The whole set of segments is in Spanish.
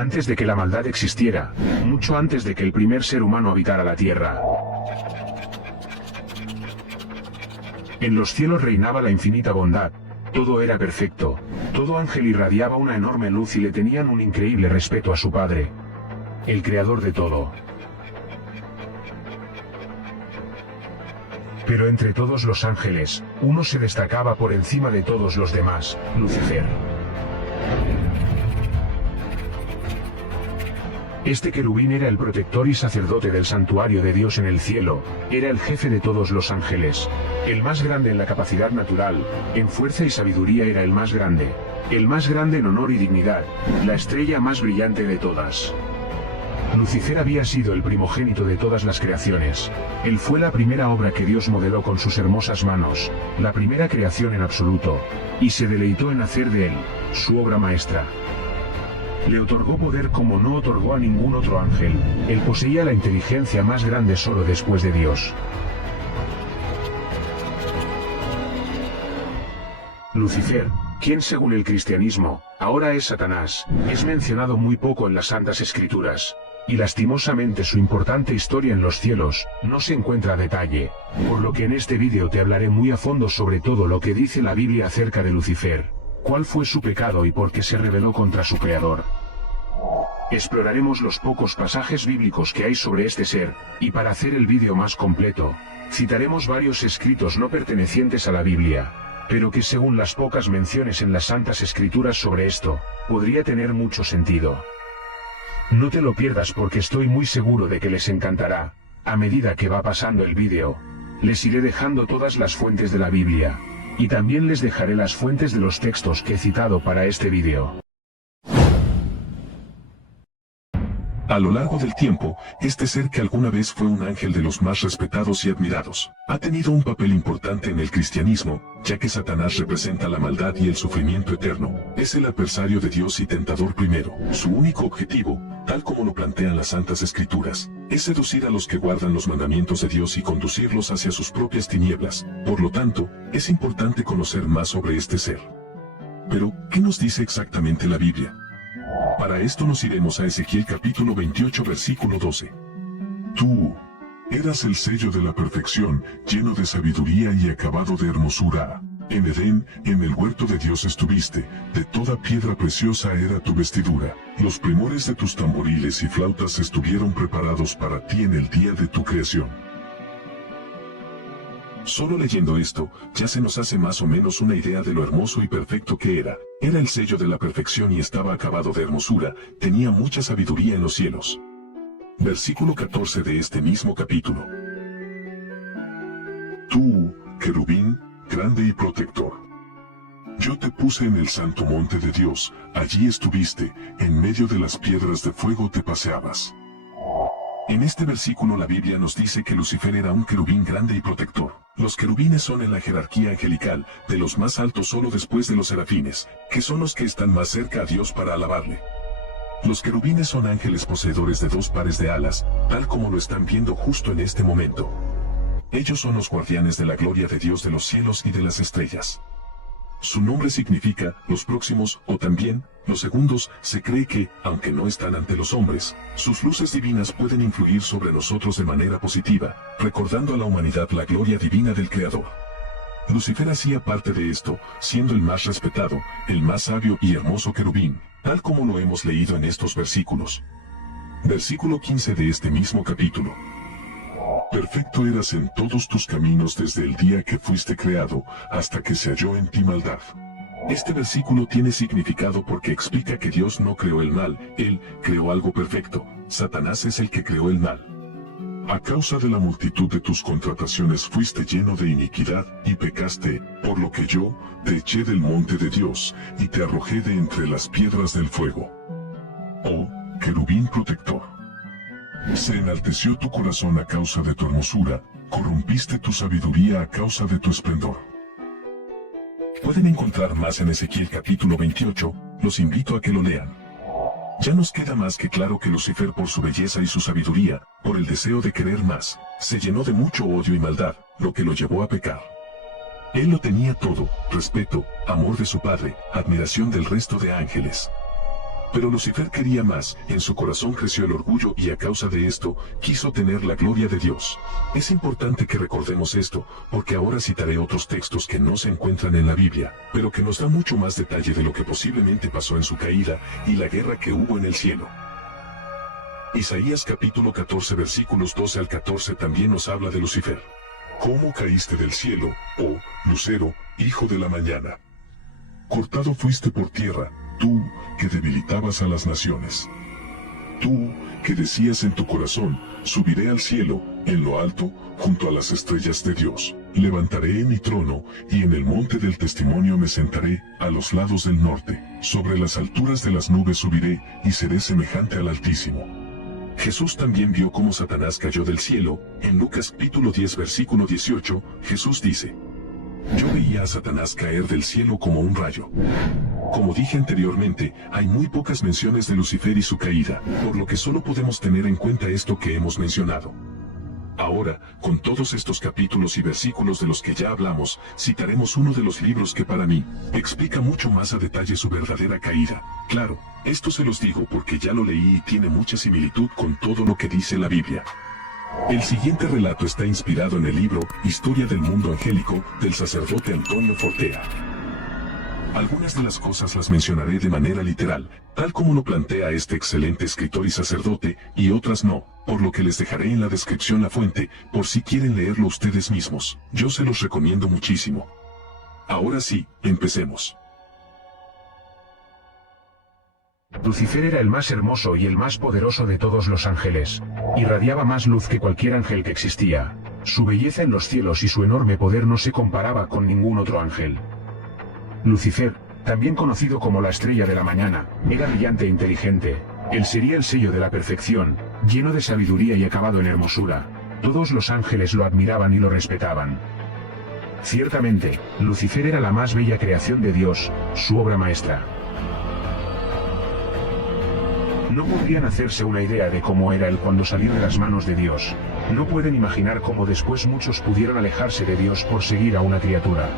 antes de que la maldad existiera, mucho antes de que el primer ser humano habitara la tierra. En los cielos reinaba la infinita bondad, todo era perfecto, todo ángel irradiaba una enorme luz y le tenían un increíble respeto a su Padre, el creador de todo. Pero entre todos los ángeles, uno se destacaba por encima de todos los demás, Lucifer. Este querubín era el protector y sacerdote del santuario de Dios en el cielo, era el jefe de todos los ángeles, el más grande en la capacidad natural, en fuerza y sabiduría era el más grande en honor y dignidad, la estrella más brillante de todas. Lucifer había sido el primogénito de todas las creaciones, él fue la primera obra que Dios modeló con sus hermosas manos, la primera creación en absoluto, y se deleitó en hacer de él, su obra maestra. Le otorgó poder como no otorgó a ningún otro ángel, él poseía la inteligencia más grande solo después de Dios. Lucifer, quien según el cristianismo, ahora es Satanás, es mencionado muy poco en las Santas Escrituras, y lastimosamente su importante historia en los cielos, no se encuentra a detalle, por lo que en este vídeo te hablaré muy a fondo sobre todo lo que dice la Biblia acerca de Lucifer. ¿Cuál fue su pecado y por qué se rebeló contra su creador? Exploraremos los pocos pasajes bíblicos que hay sobre este ser, y para hacer el vídeo más completo, citaremos varios escritos no pertenecientes a la Biblia, pero que según las pocas menciones en las Santas Escrituras sobre esto, podría tener mucho sentido. No te lo pierdas porque estoy muy seguro de que les encantará. A medida que va pasando el vídeo, les iré dejando todas las fuentes de la Biblia. Y también les dejaré las fuentes de los textos que he citado para este vídeo. A lo largo del tiempo, este ser que alguna vez fue un ángel de los más respetados y admirados, ha tenido un papel importante en el cristianismo, ya que Satanás representa la maldad y el sufrimiento eterno. Es el adversario de Dios y tentador primero. Su único objetivo, tal como lo plantean las Santas Escrituras, es seducir a los que guardan los mandamientos de Dios y conducirlos hacia sus propias tinieblas. Por lo tanto, es importante conocer más sobre este ser. Pero, ¿qué nos dice exactamente la Biblia? Para esto nos iremos a Ezequiel capítulo 28 versículo 12. Tú eras el sello de la perfección, lleno de sabiduría y acabado de hermosura. En Edén, en el huerto de Dios estuviste, de toda piedra preciosa era tu vestidura. Los primores de tus tamboriles y flautas estuvieron preparados para ti en el día de tu creación. Solo leyendo esto, ya se nos hace más o menos una idea de lo hermoso y perfecto que era. Era el sello de la perfección y estaba acabado de hermosura, tenía mucha sabiduría en los cielos. Versículo 14 de este mismo capítulo. Tú, querubín, grande y protector. Yo te puse en el santo monte de Dios, allí estuviste, en medio de las piedras de fuego te paseabas. En este versículo la Biblia nos dice que Lucifer era un querubín grande y protector. Los querubines son en la jerarquía angelical, de los más altos solo después de los serafines, que son los que están más cerca a Dios para alabarle. Los querubines son ángeles poseedores de dos pares de alas, tal como lo están viendo justo en este momento. Ellos son los guardianes de la gloria de Dios de los cielos y de las estrellas. Su nombre significa, los próximos, o también, los segundos. Se cree que, aunque no están ante los hombres, sus luces divinas pueden influir sobre nosotros de manera positiva, recordando a la humanidad la gloria divina del Creador. Lucifer hacía parte de esto, siendo el más respetado, el más sabio y hermoso querubín, tal como lo hemos leído en estos versículos. Versículo 15 de este mismo capítulo. Perfecto eras en todos tus caminos desde el día que fuiste creado, hasta que se halló en ti maldad. Este versículo tiene significado porque explica que Dios no creó el mal, Él creó algo perfecto. Satanás es el que creó el mal. A causa de la multitud de tus contrataciones fuiste lleno de iniquidad y pecaste, por lo que yo te eché del monte de Dios y te arrojé de entre las piedras del fuego. Oh, querubín protector. Se enalteció tu corazón a causa de tu hermosura, corrompiste tu sabiduría a causa de tu esplendor. Pueden encontrar más en Ezequiel capítulo 28, los invito a que lo lean. Ya nos queda más que claro que Lucifer por su belleza y su sabiduría, por el deseo de querer más, se llenó de mucho odio y maldad, lo que lo llevó a pecar. Él lo tenía todo, respeto, amor de su padre, admiración del resto de ángeles. Pero Lucifer quería más, en su corazón creció el orgullo y a causa de esto, quiso tener la gloria de Dios. Es importante que recordemos esto, porque ahora citaré otros textos que no se encuentran en la Biblia, pero que nos dan mucho más detalle de lo que posiblemente pasó en su caída y la guerra que hubo en el cielo. Isaías capítulo 14 versículos 12 al 14 también nos habla de Lucifer. ¿Cómo caíste del cielo, oh lucero, hijo de la mañana? Cortado fuiste por tierra, tú que debilitabas a las naciones. Tú que decías en tu corazón, subiré al cielo, en lo alto, junto a las estrellas de Dios. Levantaré mi trono, y en el monte del testimonio me sentaré, a los lados del norte. Sobre las alturas de las nubes subiré, y seré semejante al Altísimo. Jesús también vio cómo Satanás cayó del cielo. En Lucas capítulo 10 versículo 18, Jesús dice: Yo veía a Satanás caer del cielo como un rayo. Como dije anteriormente, hay muy pocas menciones de Lucifer y su caída, por lo que solo podemos tener en cuenta esto que hemos mencionado. Ahora, con todos estos capítulos y versículos de los que ya hablamos, citaremos uno de los libros que para mí, explica mucho más a detalle su verdadera caída. Claro, esto se los digo porque ya lo leí y tiene mucha similitud con todo lo que dice la Biblia. El siguiente relato está inspirado en el libro Historia del Mundo Angélico, del sacerdote Antonio Fortea. Algunas de las cosas las mencionaré de manera literal, tal como lo plantea este excelente escritor y sacerdote, y otras no, por lo que les dejaré en la descripción la fuente, por si quieren leerlo ustedes mismos. Yo se los recomiendo muchísimo. Ahora sí, empecemos. Lucifer era el más hermoso y el más poderoso de todos los ángeles. Irradiaba más luz que cualquier ángel que existía. Su belleza en los cielos y su enorme poder no se comparaba con ningún otro ángel. Lucifer, también conocido como la estrella de la mañana, era brillante e inteligente. Él sería el sello de la perfección, lleno de sabiduría y acabado en hermosura. Todos los ángeles lo admiraban y lo respetaban. Ciertamente, Lucifer era la más bella creación de Dios, su obra maestra. No podrían hacerse una idea de cómo era él cuando salió de las manos de Dios. No pueden imaginar cómo después muchos pudieron alejarse de Dios por seguir a una criatura.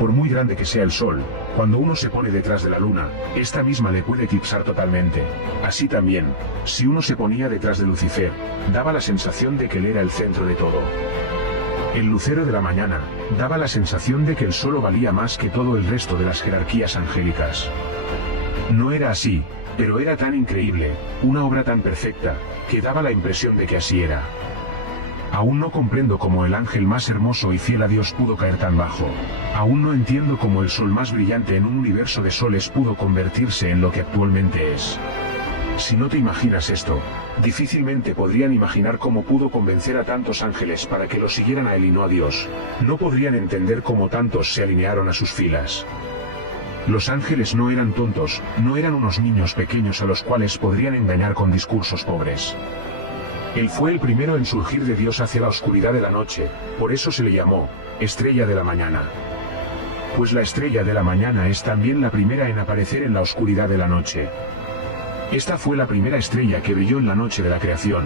Por muy grande que sea el sol, cuando uno se pone detrás de la luna, esta misma le puede eclipsar totalmente. Así también, si uno se ponía detrás de Lucifer, daba la sensación de que él era el centro de todo. El lucero de la mañana, daba la sensación de que él solo valía más que todo el resto de las jerarquías angélicas. No era así, pero era tan increíble, una obra tan perfecta, que daba la impresión de que así era. Aún no comprendo cómo el ángel más hermoso y fiel a Dios pudo caer tan bajo. Aún no entiendo cómo el sol más brillante en un universo de soles pudo convertirse en lo que actualmente es. Si no te imaginas esto, difícilmente podrían imaginar cómo pudo convencer a tantos ángeles para que lo siguieran a él y no a Dios. No podrían entender cómo tantos se alinearon a sus filas. Los ángeles no eran tontos, no eran unos niños pequeños a los cuales podrían engañar con discursos pobres. Él fue el primero en surgir de Dios hacia la oscuridad de la noche, por eso se le llamó estrella de la mañana. Pues la estrella de la mañana es también la primera en aparecer en la oscuridad de la noche. Esta fue la primera estrella que brilló en la noche de la creación.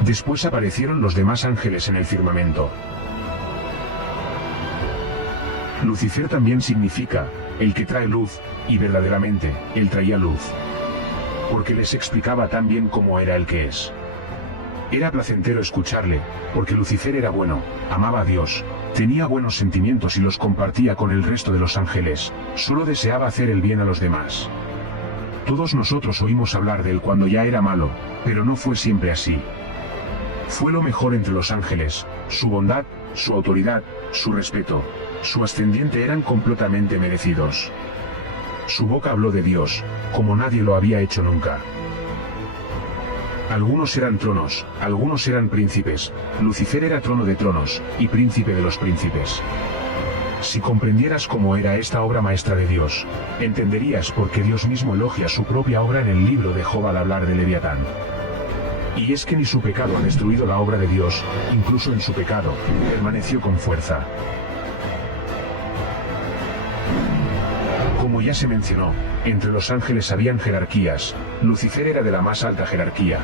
Después aparecieron los demás ángeles en el firmamento. Lucifer también significa el que trae luz, y verdaderamente, él traía luz. Porque les explicaba tan bien cómo era el que es. Era placentero escucharle, porque Lucifer era bueno, amaba a Dios, tenía buenos sentimientos y los compartía con el resto de los ángeles, solo deseaba hacer el bien a los demás. Todos nosotros oímos hablar de él cuando ya era malo, pero no fue siempre así. Fue lo mejor entre los ángeles, su bondad, su autoridad, su respeto, su ascendiente eran completamente merecidos. Su boca habló de Dios, como nadie lo había hecho nunca. Algunos eran tronos, algunos eran príncipes. Lucifer era trono de tronos, y príncipe de los príncipes. Si comprendieras cómo era esta obra maestra de Dios, entenderías por qué Dios mismo elogia su propia obra en el libro de Job al hablar de Leviatán. Y es que ni su pecado ha destruido la obra de Dios, incluso en su pecado, permaneció con fuerza. Como ya se mencionó, entre los ángeles habían jerarquías. Lucifer era de la más alta jerarquía,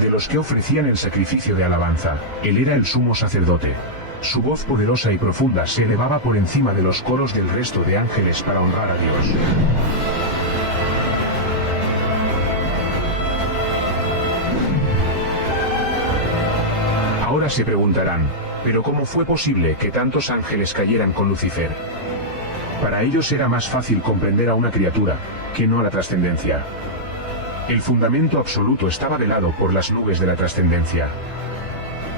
de los que ofrecían el sacrificio de alabanza. Él era el sumo sacerdote. Su voz poderosa y profunda se elevaba por encima de los coros del resto de ángeles para honrar a Dios. Ahora se preguntarán, ¿pero cómo fue posible que tantos ángeles cayeran con Lucifer? Para ellos era más fácil comprender a una criatura, que no a la trascendencia. El fundamento absoluto estaba velado por las nubes de la trascendencia.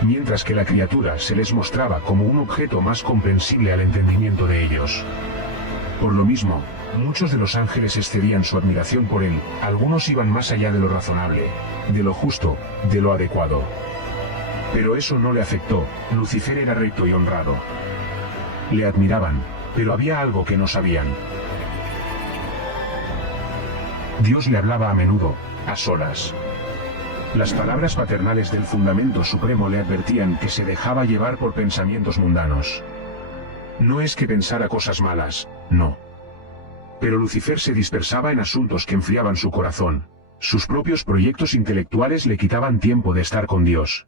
Mientras que la criatura se les mostraba como un objeto más comprensible al entendimiento de ellos. Por lo mismo, muchos de los ángeles excedían su admiración por él, algunos iban más allá de lo razonable, de lo justo, de lo adecuado. Pero eso no le afectó, Lucifer era recto y honrado. Le admiraban, pero había algo que no sabían. Dios le hablaba a menudo, a solas. Las palabras paternales del fundamento supremo le advertían que se dejaba llevar por pensamientos mundanos. No es que pensara cosas malas, no. Pero Lucifer se dispersaba en asuntos que enfriaban su corazón. Sus propios proyectos intelectuales le quitaban tiempo de estar con Dios.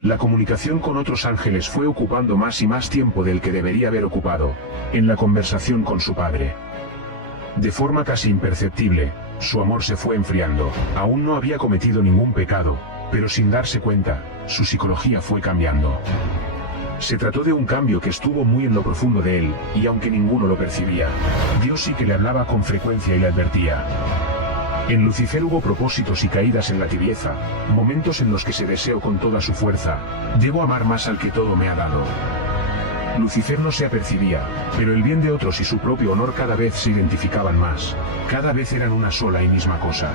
La comunicación con otros ángeles fue ocupando más y más tiempo del que debería haber ocupado, en la conversación con su padre. De forma casi imperceptible, su amor se fue enfriando. Aún no había cometido ningún pecado, pero sin darse cuenta, su psicología fue cambiando. Se trató de un cambio que estuvo muy en lo profundo de él, y aunque ninguno lo percibía, Dios sí que le hablaba con frecuencia y le advertía. En Lucifer hubo propósitos y caídas en la tibieza, momentos en los que se deseó con toda su fuerza, debo amar más al que todo me ha dado. Lucifer no se apercibía, pero el bien de otros y su propio honor cada vez se identificaban más, cada vez eran una sola y misma cosa.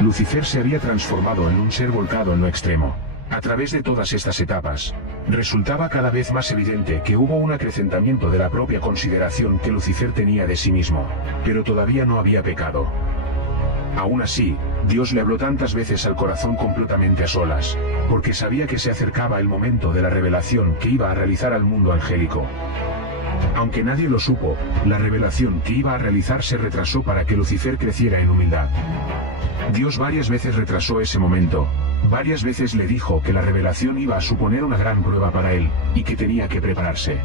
Lucifer se había transformado en un ser volcado en lo extremo. A través de todas estas etapas, resultaba cada vez más evidente que hubo un acrecentamiento de la propia consideración que Lucifer tenía de sí mismo, pero todavía no había pecado. Aún así, Dios le habló tantas veces al corazón completamente a solas, porque sabía que se acercaba el momento de la revelación que iba a realizar al mundo angélico. Aunque nadie lo supo, la revelación que iba a realizar se retrasó para que Lucifer creciera en humildad. Dios varias veces retrasó ese momento, varias veces le dijo que la revelación iba a suponer una gran prueba para él, y que tenía que prepararse.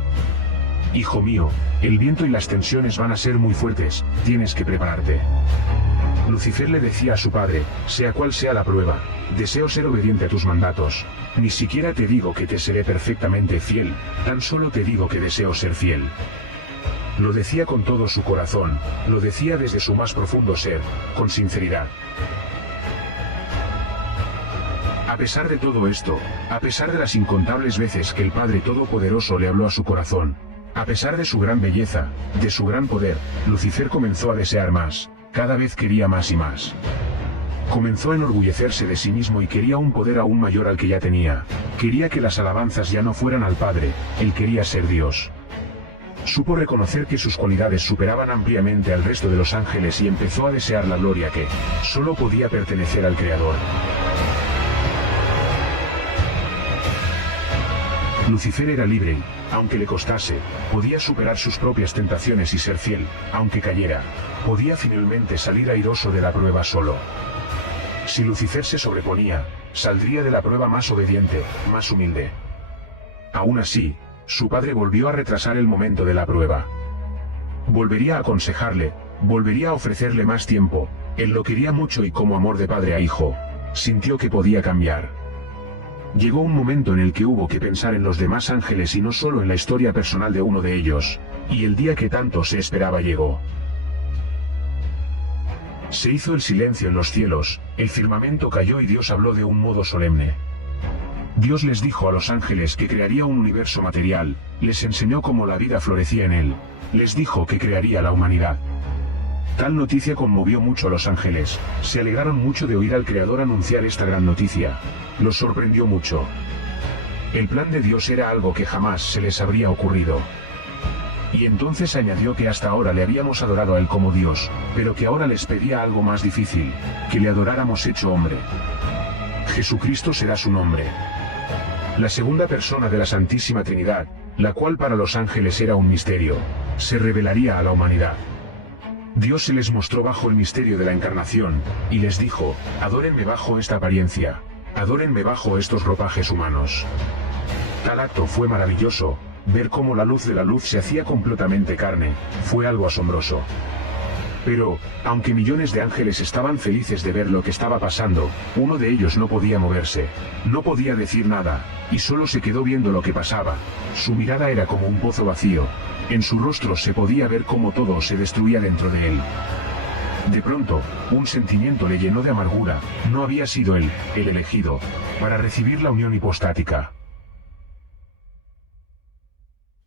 Hijo mío, el viento y las tensiones van a ser muy fuertes, tienes que prepararte. Lucifer le decía a su padre, sea cual sea la prueba, deseo ser obediente a tus mandatos, ni siquiera te digo que te seré perfectamente fiel, tan solo te digo que deseo ser fiel. Lo decía con todo su corazón, lo decía desde su más profundo ser, con sinceridad. A pesar de todo esto, a pesar de las incontables veces que el Padre Todopoderoso le habló a su corazón, a pesar de su gran belleza, de su gran poder, Lucifer comenzó a desear más. Cada vez quería más y más. Comenzó a enorgullecerse de sí mismo y quería un poder aún mayor al que ya tenía. Quería que las alabanzas ya no fueran al Padre, él quería ser Dios. Supo reconocer que sus cualidades superaban ampliamente al resto de los ángeles y empezó a desear la gloria que solo podía pertenecer al Creador. Lucifer era libre y, aunque le costase, podía superar sus propias tentaciones y ser fiel, aunque cayera, podía finalmente salir airoso de la prueba solo. Si Lucifer se sobreponía, saldría de la prueba más obediente, más humilde. Aún así, su padre volvió a retrasar el momento de la prueba. Volvería a aconsejarle, volvería a ofrecerle más tiempo, él lo quería mucho y como amor de padre a hijo, sintió que podía cambiar. Llegó un momento en el que hubo que pensar en los demás ángeles y no solo en la historia personal de uno de ellos, y el día que tanto se esperaba llegó. Se hizo el silencio en los cielos, el firmamento cayó y Dios habló de un modo solemne. Dios les dijo a los ángeles que crearía un universo material, les enseñó cómo la vida florecía en él, les dijo que crearía la humanidad. Tal noticia conmovió mucho a los ángeles, se alegraron mucho de oír al Creador anunciar esta gran noticia, los sorprendió mucho. El plan de Dios era algo que jamás se les habría ocurrido. Y entonces añadió que hasta ahora le habíamos adorado a él como Dios, pero que ahora les pedía algo más difícil, que le adoráramos hecho hombre. Jesucristo será su nombre. La segunda persona de la Santísima Trinidad, la cual para los ángeles era un misterio, se revelaría a la humanidad. Dios se les mostró bajo el misterio de la encarnación, y les dijo, adórenme bajo esta apariencia, adórenme bajo estos ropajes humanos. Tal acto fue maravilloso, ver cómo la luz de la luz se hacía completamente carne, fue algo asombroso. Pero, aunque millones de ángeles estaban felices de ver lo que estaba pasando, uno de ellos no podía moverse, no podía decir nada, y solo se quedó viendo lo que pasaba. Su mirada era como un pozo vacío. En su rostro se podía ver cómo todo se destruía dentro de él. De pronto, un sentimiento le llenó de amargura. No había sido él, el elegido, para recibir la unión hipostática.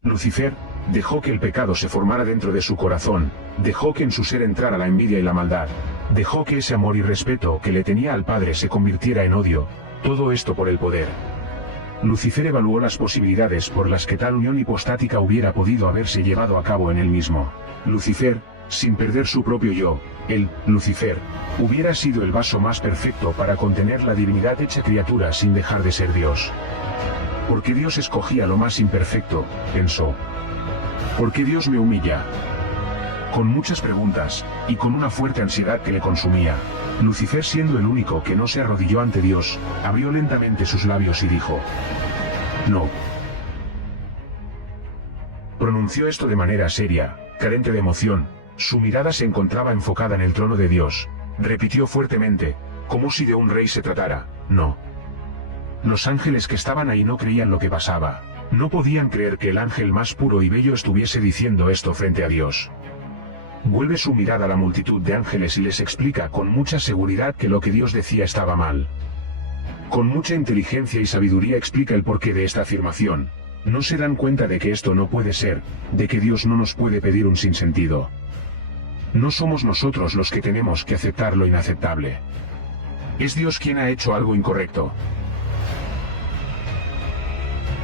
Lucifer dejó que el pecado se formara dentro de su corazón, dejó que en su ser entrara la envidia y la maldad, dejó que ese amor y respeto que le tenía al Padre se convirtiera en odio, todo esto por el poder. Lucifer evaluó las posibilidades por las que tal unión hipostática hubiera podido haberse llevado a cabo en él mismo. Lucifer, sin perder su propio yo, él, Lucifer, hubiera sido el vaso más perfecto para contener la divinidad hecha criatura sin dejar de ser Dios. Porque Dios escogía lo más imperfecto, pensó. ¿Por qué Dios me humilla? Con muchas preguntas, y con una fuerte ansiedad que le consumía, Lucifer, siendo el único que no se arrodilló ante Dios, abrió lentamente sus labios y dijo: no. Pronunció esto de manera seria, carente de emoción, su mirada se encontraba enfocada en el trono de Dios. Repitió fuertemente, como si de un rey se tratara: no. Los ángeles que estaban ahí no creían lo que pasaba. No podían creer que el ángel más puro y bello estuviese diciendo esto frente a Dios. Vuelve su mirada a la multitud de ángeles y les explica con mucha seguridad que lo que Dios decía estaba mal. Con mucha inteligencia y sabiduría explica el porqué de esta afirmación. No se dan cuenta de que esto no puede ser, de que Dios no nos puede pedir un sinsentido. No somos nosotros los que tenemos que aceptar lo inaceptable. Es Dios quien ha hecho algo incorrecto.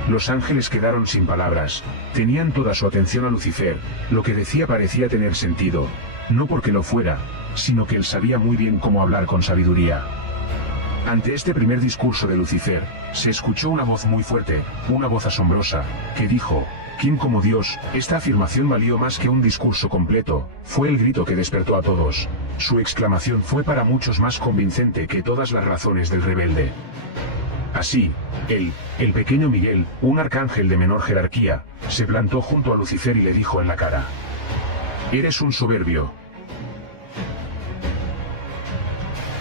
Los ángeles quedaron sin palabras, tenían toda su atención a Lucifer, lo que decía parecía tener sentido, no porque lo fuera, sino que él sabía muy bien cómo hablar con sabiduría. Ante este primer discurso de Lucifer, se escuchó una voz muy fuerte, una voz asombrosa, que dijo: ¿quién como Dios? Esta afirmación valió más que un discurso completo, fue el grito que despertó a todos. Su exclamación fue para muchos más convincente que todas las razones del rebelde. Así, el pequeño Miguel, un arcángel de menor jerarquía, se plantó junto a Lucifer y le dijo en la cara: eres un soberbio.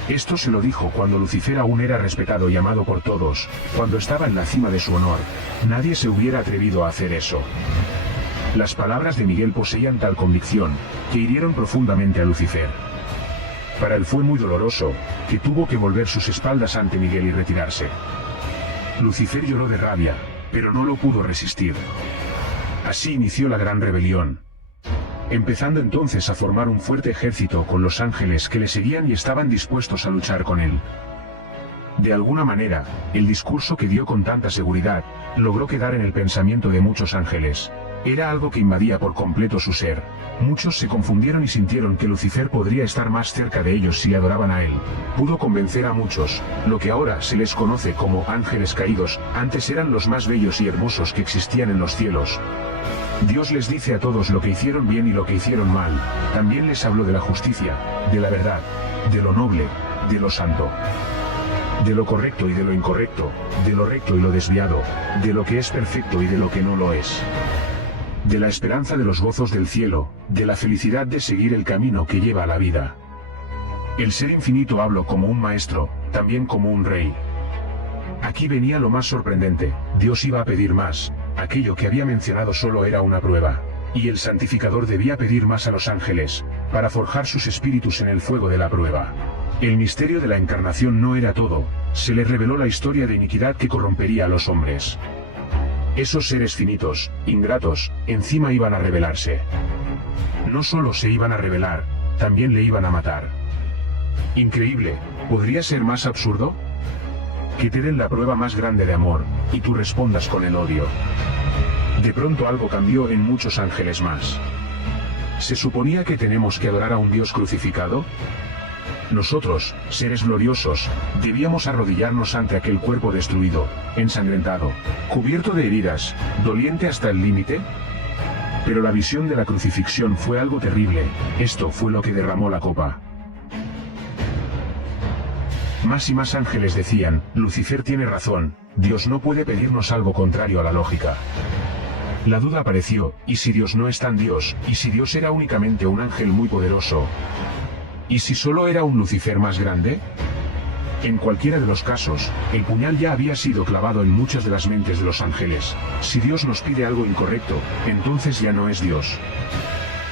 Esto se lo dijo cuando Lucifer aún era respetado y amado por todos, cuando estaba en la cima de su honor. Nadie se hubiera atrevido a hacer eso. Las palabras de Miguel poseían tal convicción, que hirieron profundamente a Lucifer. Para él fue muy doloroso, que tuvo que volver sus espaldas ante Miguel y retirarse. Lucifer lloró de rabia, pero no lo pudo resistir. Así inició la gran rebelión. Empezando entonces a formar un fuerte ejército con los ángeles que le seguían y estaban dispuestos a luchar con él. De alguna manera, el discurso que dio con tanta seguridad, logró quedar en el pensamiento de muchos ángeles. Era algo que invadía por completo su ser. Muchos se confundieron y sintieron que Lucifer podría estar más cerca de ellos si le adoraban a él. Pudo convencer a muchos. Lo que ahora se les conoce como ángeles caídos, antes eran los más bellos y hermosos que existían en los cielos. Dios les dice a todos lo que hicieron bien y lo que hicieron mal. También les habló de la justicia, de la verdad, de lo noble, de lo santo, de lo correcto y de lo incorrecto, de lo recto y lo desviado, de lo que es perfecto y de lo que no lo es. De la esperanza de los gozos del cielo, de la felicidad de seguir el camino que lleva a la vida. El Ser Infinito habló como un maestro, también como un rey. Aquí venía lo más sorprendente: Dios iba a pedir más. Aquello que había mencionado solo era una prueba. Y el Santificador debía pedir más a los ángeles, para forjar sus espíritus en el fuego de la prueba. El misterio de la encarnación no era todo, se le reveló la historia de iniquidad que corrompería a los hombres. Esos seres finitos, ingratos, encima iban a rebelarse. No solo se iban a rebelar, también le iban a matar. Increíble, ¿podría ser más absurdo? Que te den la prueba más grande de amor, y tú respondas con el odio. De pronto algo cambió en muchos ángeles más. ¿Se suponía que tenemos que adorar a un Dios crucificado? Nosotros, seres gloriosos, debíamos arrodillarnos ante aquel cuerpo destruido, ensangrentado, cubierto de heridas, doliente hasta el límite. Pero la visión de la crucifixión fue algo terrible. Esto fue lo que derramó la copa. Más y más ángeles decían: Lucifer tiene razón, Dios no puede pedirnos algo contrario a la lógica. La duda apareció, ¿y si Dios no es tan Dios? ¿Y si Dios era únicamente un ángel muy poderoso? ¿Y si solo era un Lucifer más grande? En cualquiera de los casos, el puñal ya había sido clavado en muchas de las mentes de los ángeles. Si Dios nos pide algo incorrecto, entonces ya no es Dios.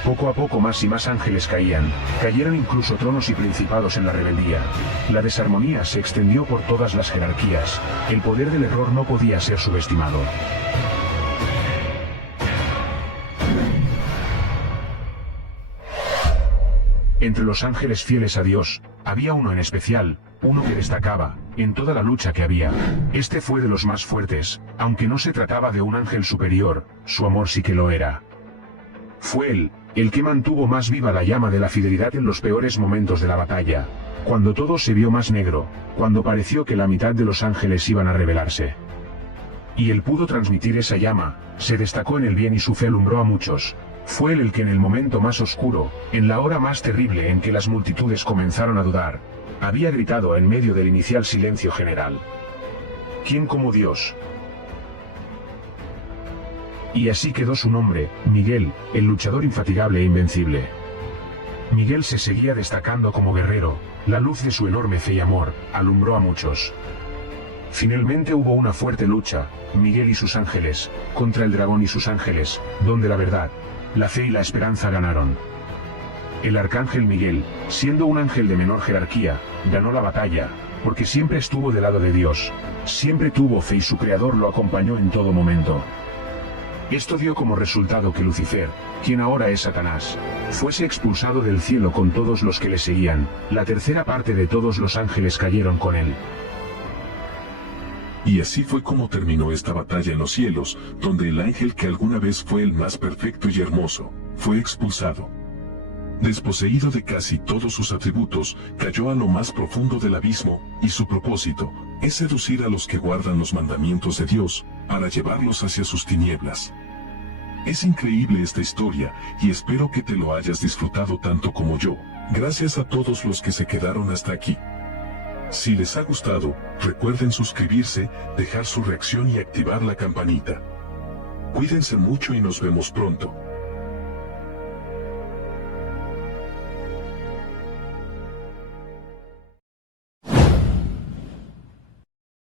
Poco a poco más y más ángeles cayeron incluso tronos y principados en la rebeldía. La desarmonía se extendió por todas las jerarquías. El poder del error no podía ser subestimado. Entre los ángeles fieles a Dios, había uno en especial, uno que destacaba, en toda la lucha que había. Este fue de los más fuertes, aunque no se trataba de un ángel superior, su amor sí que lo era. Fue él, el que mantuvo más viva la llama de la fidelidad en los peores momentos de la batalla, cuando todo se vio más negro, cuando pareció que la mitad de los ángeles iban a rebelarse. Y él pudo transmitir esa llama, se destacó en el bien y su fe alumbró a muchos. Fue él el que en el momento más oscuro, en la hora más terrible en que las multitudes comenzaron a dudar, había gritado en medio del inicial silencio general: ¿quién como Dios? Y así quedó su nombre, Miguel, el luchador infatigable e invencible. Miguel se seguía destacando como guerrero, la luz de su enorme fe y amor, alumbró a muchos. Finalmente hubo una fuerte lucha, Miguel y sus ángeles, contra el dragón y sus ángeles, donde la verdad, la fe y la esperanza ganaron. El arcángel Miguel, siendo un ángel de menor jerarquía, ganó la batalla, porque siempre estuvo del lado de Dios, siempre tuvo fe y su creador lo acompañó en todo momento. Esto dio como resultado que Lucifer, quien ahora es Satanás, fuese expulsado del cielo con todos los que le seguían, la tercera parte de todos los ángeles cayeron con él. Y así fue como terminó esta batalla en los cielos, donde el ángel que alguna vez fue el más perfecto y hermoso, fue expulsado. Desposeído de casi todos sus atributos, cayó a lo más profundo del abismo, y su propósito es seducir a los que guardan los mandamientos de Dios, para llevarlos hacia sus tinieblas. Es increíble esta historia, y espero que te lo hayas disfrutado tanto como yo. Gracias a todos los que se quedaron hasta aquí. Si les ha gustado, recuerden suscribirse, dejar su reacción y activar la campanita. Cuídense mucho y nos vemos pronto.